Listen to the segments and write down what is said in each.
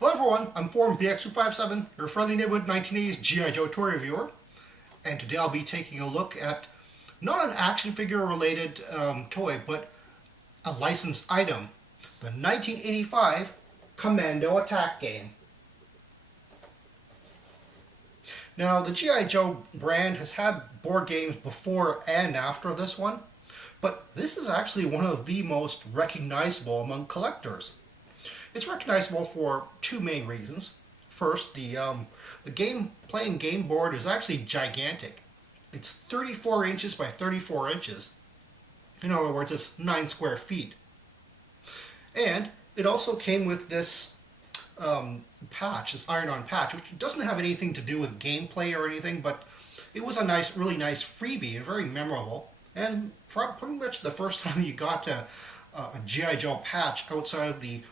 Hello everyone, I'm Forum BX257, your friendly neighborhood 1980s G.I. Joe toy reviewer, and today I'll be taking a look at not an action figure related toy, but a licensed item, the 1985 Commando Attack Game. Now, the G.I. Joe brand has had board games before and after this one, but this is actually one of the most recognizable among collectors. It's recognizable for two main reasons. First, the playing game board is actually gigantic. It's 34 inches by 34 inches. In other words, it's 9 square feet. And it also came with this patch, this iron-on patch, which doesn't have anything to do with gameplay or anything, but it was a nice, really nice freebie and very memorable. And pretty much the first time you got a G.I. Joe patch outside of the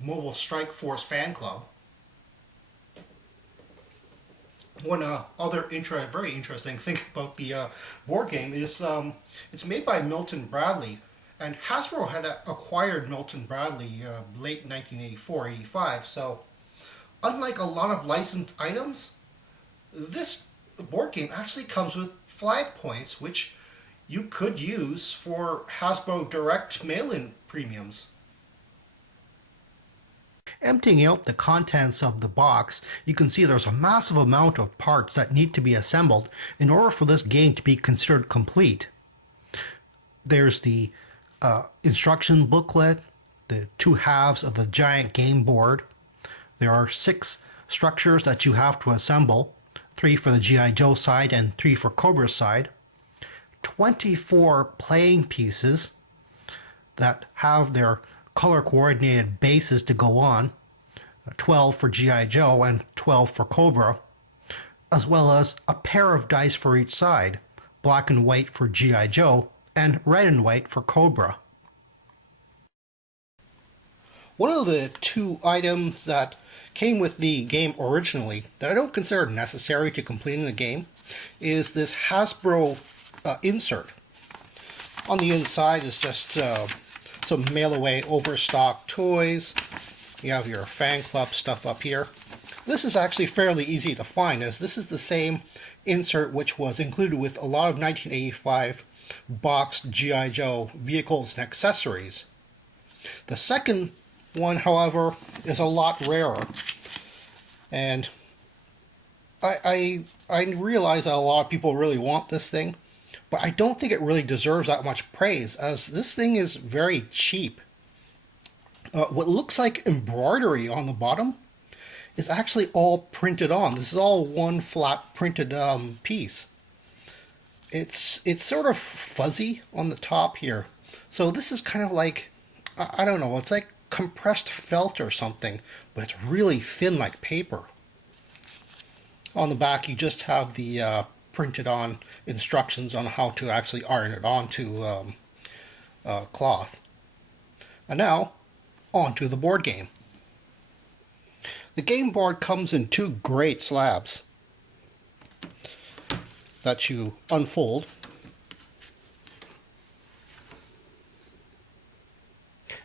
Mobile Strike Force fan club. One other very interesting thing about the board game is it's made by Milton Bradley, and Hasbro had acquired Milton Bradley late 1984-85. So, unlike a lot of licensed items, this board game actually comes with flag points, which you could use for Hasbro Direct mail-in premiums. Emptying out the contents of the box, you can see there's a massive amount of parts that need to be assembled in order for this game to be considered complete. There's the instruction booklet, the two halves of the giant game board. There are 6 structures that you have to assemble, 3 for the G.I. Joe side and 3 for Cobra's side. 24 playing pieces that have their color coordinated bases to go on, 12 for G.I. Joe and 12 for Cobra, as well as a pair of dice for each side, black and white for G.I. Joe and red and white for Cobra. One of the 2 items that came with the game originally that I don't consider necessary to completing the game is this Hasbro insert. On the inside is just some mail-away overstock toys. You have your fan club stuff up here. This is actually fairly easy to find, as this is the same insert which was included with a lot of 1985 boxed G.I. Joe vehicles and accessories. The second one, however, is a lot rarer. And I realize that a lot of people really want this thing, but I don't think it really deserves that much praise, as this thing is very cheap. What looks like embroidery on the bottom is actually all printed on. This is all one flat printed piece. It's sort of fuzzy on the top here. So this is kind of like, I don't know, it's like compressed felt or something, but it's really thin like paper. On the back you just have the printed on instructions on how to actually iron it onto cloth. And now, onto the board game. The game board comes in 2 great slabs that you unfold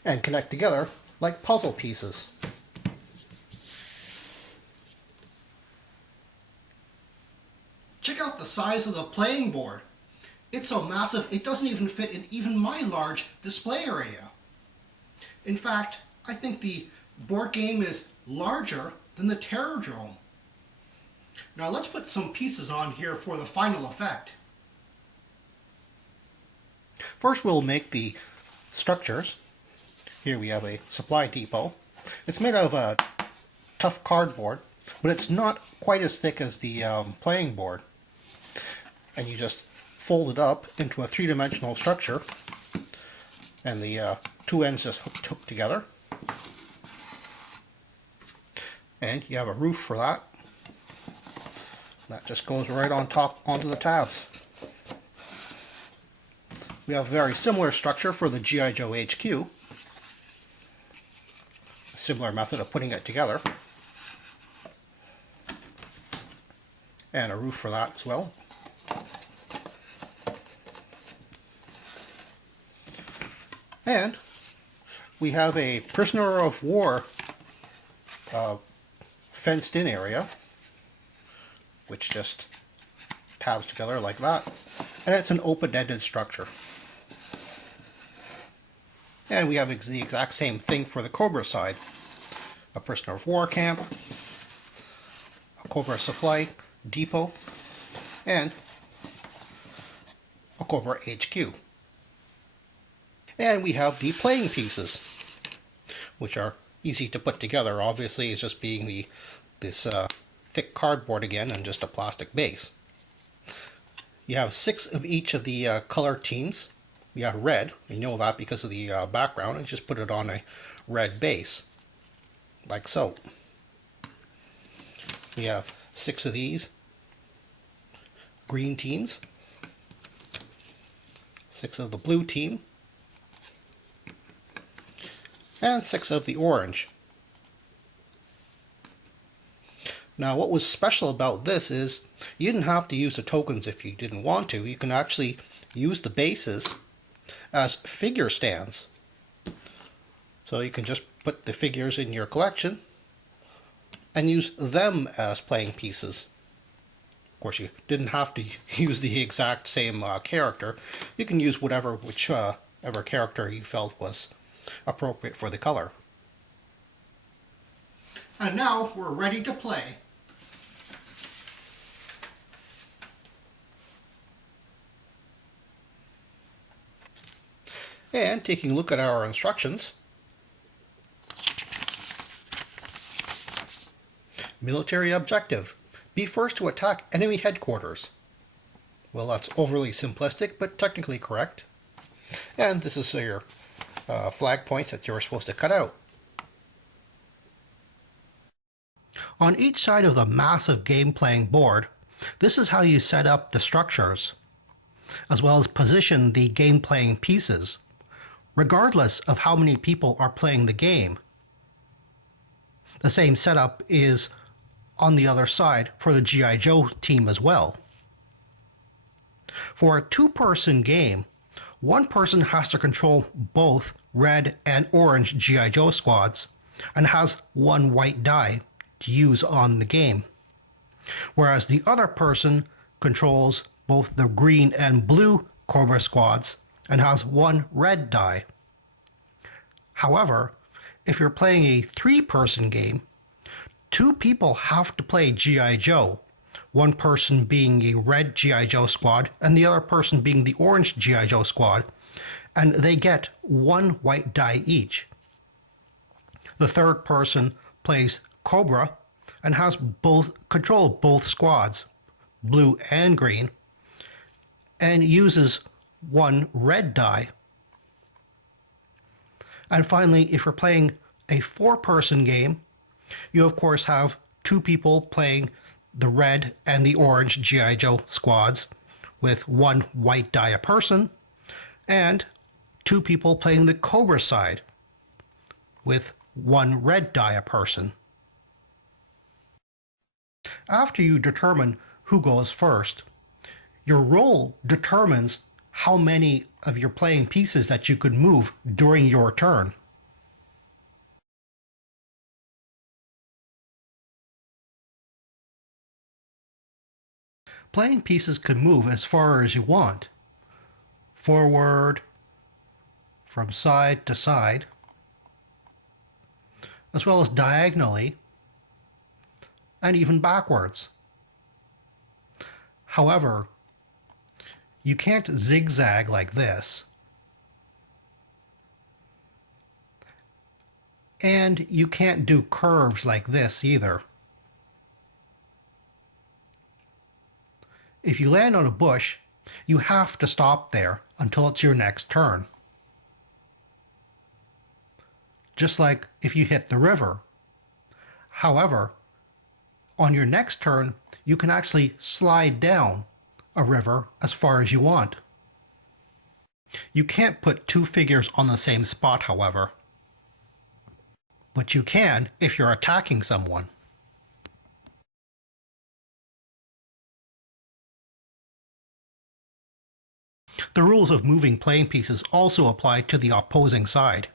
and connect together like puzzle pieces. Check out the size of the playing board. It's so massive it doesn't even fit in even my large display area. In fact, I think the board game is larger than the Terrordrome. Now let's put some pieces on here for the final effect. First we'll make the structures. Here we have a supply depot. It's made out of tough cardboard, but it's not quite as thick as the playing board. And you just fold it up into a 3-dimensional structure, and the 2 ends just hooked together. And you have a roof for that. That just goes right on top onto the tabs. We have a very similar structure for the G.I. Joe HQ. A similar method of putting it together. And a roof for that as well. And we have a prisoner of war fenced-in area, which just tabs together like that, and it's an open-ended structure. And we have the exact same thing for the Cobra side. A prisoner of war camp, a Cobra supply depot, and a Cobra HQ. And we have the playing pieces, which are easy to put together. Obviously, it's just being this thick cardboard again and just a plastic base. You have 6 of each of the color teams. We have red, you know that because of the background, and just put it on a red base, like so. We have 6 of these green teams, 6 of the blue team, and 6 of the orange. Now, what was special about this is you didn't have to use the tokens if you didn't want to. You can actually use the bases as figure stands. So you can just put the figures in your collection and use them as playing pieces. Of course, you didn't have to use the exact same character. You can use whichever character you felt was appropriate for the color. And now we're ready to play. And taking a look at our instructions, military objective: be first to attack enemy headquarters. Well, that's overly simplistic, but technically correct. And this is your flag points that you're supposed to cut out. On each side of the massive game-playing board, this is how you set up the structures, as well as position the game-playing pieces, regardless of how many people are playing the game. The same setup is on the other side for the G.I. Joe team as well. For a 2-person game, one person has to control both red and orange G.I. Joe squads and has 1 white die to use on the game, whereas the other person controls both the green and blue Cobra squads and has 1 red die. However, if you're playing a 3-person game, 2 people have to play G.I. Joe, one person being a red G.I. Joe squad and the other person being the orange G.I. Joe squad, and they get 1 white die each. The third person plays Cobra and has control of both squads, blue and green, and uses 1 red die. And finally, if you're playing a 4-person game, you of course have 2 people playing the red and the orange G.I. Joe squads with 1 white die a person, and 2 people playing the Cobra side with 1 red die a person. After you determine who goes first, your roll determines how many of your playing pieces that you could move during your turn. Playing pieces can move as far as you want, forward, from side to side, as well as diagonally, and even backwards. However, you can't zigzag like this, and you can't do curves like this either. If you land on a bush, you have to stop there until it's your next turn. Just like if you hit the river. However, on your next turn, you can actually slide down a river as far as you want. You can't put 2 figures on the same spot, however. But you can if you're attacking someone. The rules of moving playing pieces also apply to the opposing side.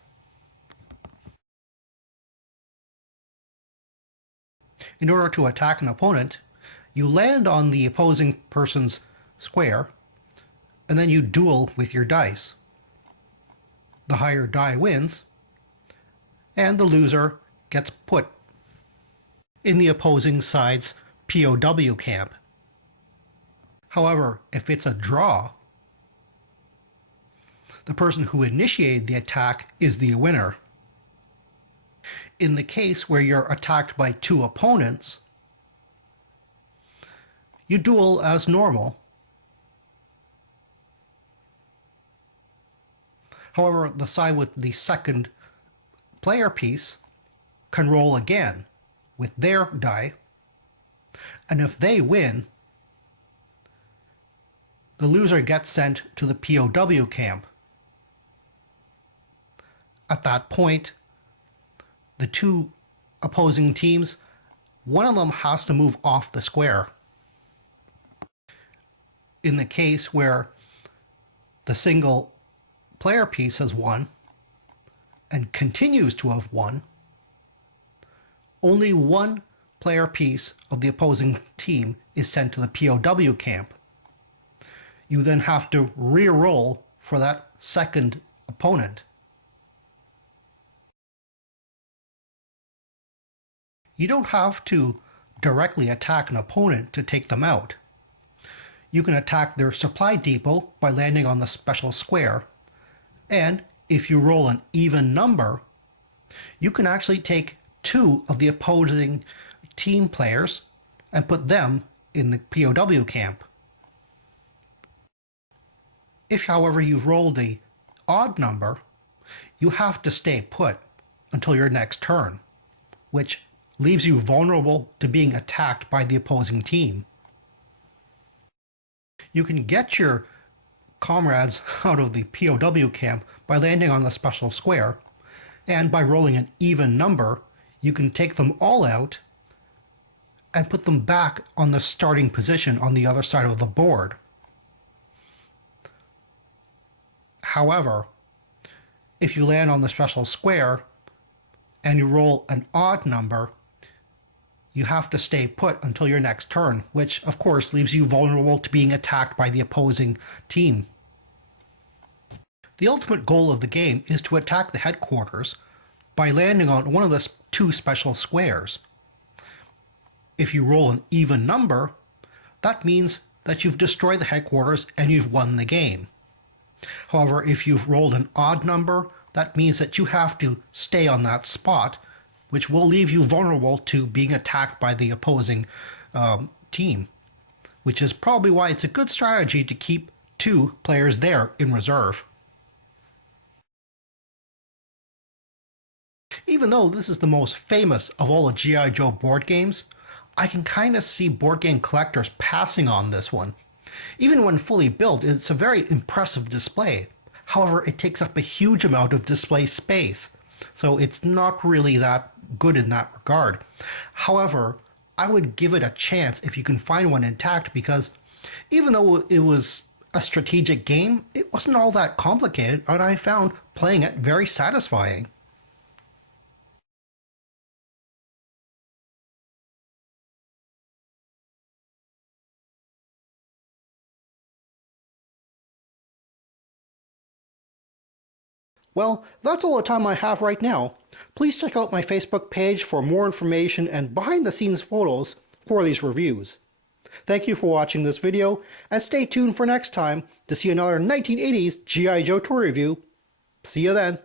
In order to attack an opponent, you land on the opposing person's square, and then you duel with your dice. The higher die wins, and the loser gets put in the opposing side's POW camp. However, if it's a draw, the person who initiated the attack is the winner. In the case where you're attacked by two opponents, you duel as normal. However, the side with the second player piece can roll again with their die, and if they win, the loser gets sent to the POW camp. At that point, the two opposing teams, one of them has to move off the square. In the case where the single player piece has won and continues to have won, only one player piece of the opposing team is sent to the POW camp. You then have to re-roll for that second opponent. You don't have to directly attack an opponent to take them out. You can attack their supply depot by landing on the special square, and if you roll an even number, you can actually take two of the opposing team players and put them in the POW camp. If, however, you've rolled an odd number, you have to stay put until your next turn, which leaves you vulnerable to being attacked by the opposing team. You can get your comrades out of the POW camp by landing on the special square, and by rolling an even number, you can take them all out and put them back on the starting position on the other side of the board. However, if you land on the special square and you roll an odd number, you have to stay put until your next turn, which of course leaves you vulnerable to being attacked by the opposing team. The ultimate goal of the game is to attack the headquarters by landing on one of the two special squares. If you roll an even number, that means that you've destroyed the headquarters and you've won the game. However, if you've rolled an odd number, that means that you have to stay on that spot, which will leave you vulnerable to being attacked by the opposing team, which is probably why it's a good strategy to keep two players there in reserve. Even though this is the most famous of all the G.I. Joe board games, I can kind of see board game collectors passing on this one. Even when fully built, it's a very impressive display. However, it takes up a huge amount of display space, so it's not really that good in that regard. However, I would give it a chance if you can find one intact, because even though it was a strategic game, it wasn't all that complicated, and I found playing it very satisfying. Well, that's all the time I have right now. Please check out my Facebook page for more information and behind-the-scenes photos for these reviews. Thank you for watching this video, and stay tuned for next time to see another 1980s G.I. Joe toy review. See you then.